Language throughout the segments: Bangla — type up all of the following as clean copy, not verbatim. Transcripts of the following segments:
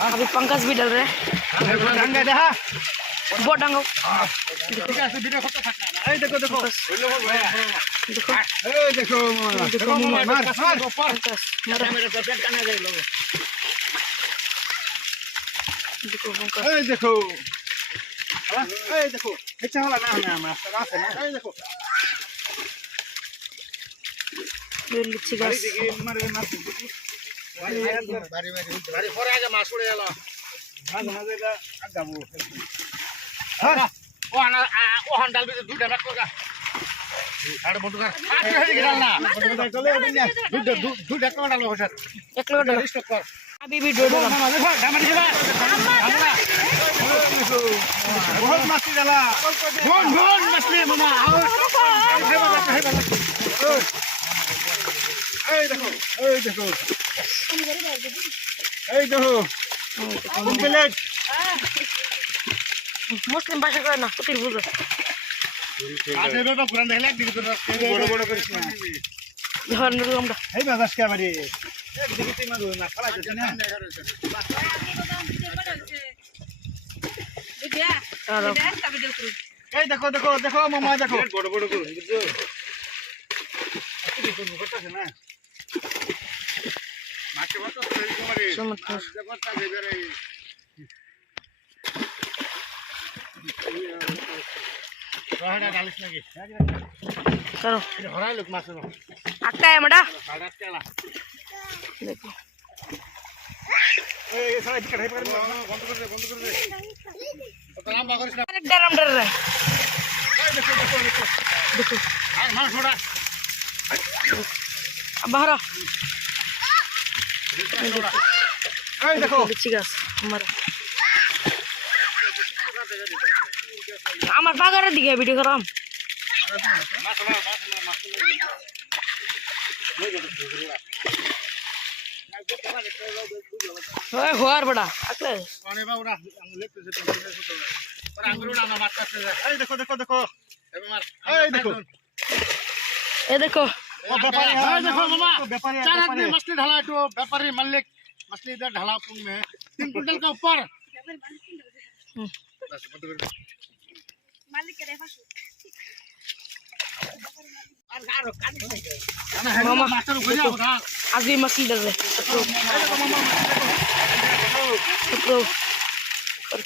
अभी पंकज भी डल रहे हैं बहुत डांगो देखो देखो देखो देखो देखो पंकज देखो पंकज देखो देखो अच्छा वाला ना हमें देखो ये लीची गाछ बारी फरे आगे मास उड़े आला मास मासे का आगाबो हां ओ हंडाल भी दुटा रखोगा आड़ बंद कर हे गिरालना दुटा कोडा लो सर एक लोड स्टॉप कर अभी भी डोडो बहुत मस्ती डाला बहुत मछली मना देखो देखो देखो कम्प्लीट मुस्लिम भाषा कह ना कुछ बुझो आज रो तो पुरान देखले दिख तो बड़ बड़ करिस ना हर नरमडा हे बागास के बारी एक दिखे ती मारो ना खला जते ना এই দেখো দেখো দেখো মামা দেখো বড় বড় করুন বুঝছো কি করব করতেছ না মাকে মত তৈরি করে জবরদস্ত দেবে রহনা ডালিস নাকি चलो এটা হরাই লোক মাছ না আটটা এমডা সাড়ে টাকা দেখো এই সারা দিকে ঢাই পারে বন্ধ করে দে তো লম্বা করিস না अरे डरम डर रहा है দেখো দেখো দেখো देखो আর মাছ छोड़ा अब बाहर এই দেখো लीची गाछ আমার বাগানের দিকে ভিডিও করাম ওই হোয়ার বড়া আকলে পানি বাউড়া লেখতে যেতে पर अंगूरड़ा ना मारता है ए देखो देखो देखो ए मार ए देखो ए देखो ओ व्यापारी है देखो मामा चार आदमी मछली ढाला तो व्यापारी मालिक मछली इधर ढाला पुंग में 3 क्विंटल का ऊपर बस बंद कर मालिक के रेफा मामा मास्टर को जा उठा आज भी मछली डर रहे देखो मामा तो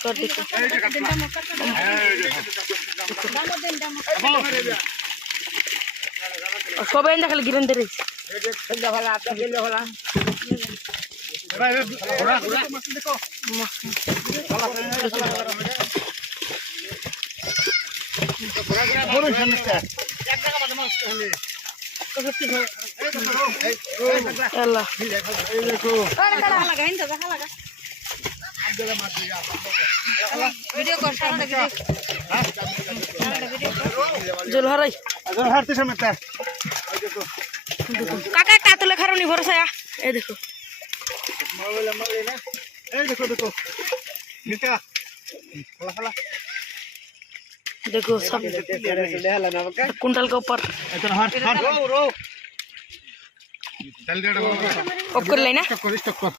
कर देखो সবাই দেখালে গিরেন দেরে ठंडा वाला आपका केले वाला भाई घोड़ा घोड़ा मछली देखो घोड़ा समझता है एक जगह मत मस्त होले याला देखो लगाइन तो देखा लगा वीडियो कर सारा वीडियो जोल हराई अगर हरते समझता है देखो काका कातले खरनी भरोसा या ए देखो मले ना ए देखो देखो निका खला खला देखो सब कुंटल के ऊपर इतना हर रो रो चल दे ऑफ कर लेना स्टॉप कर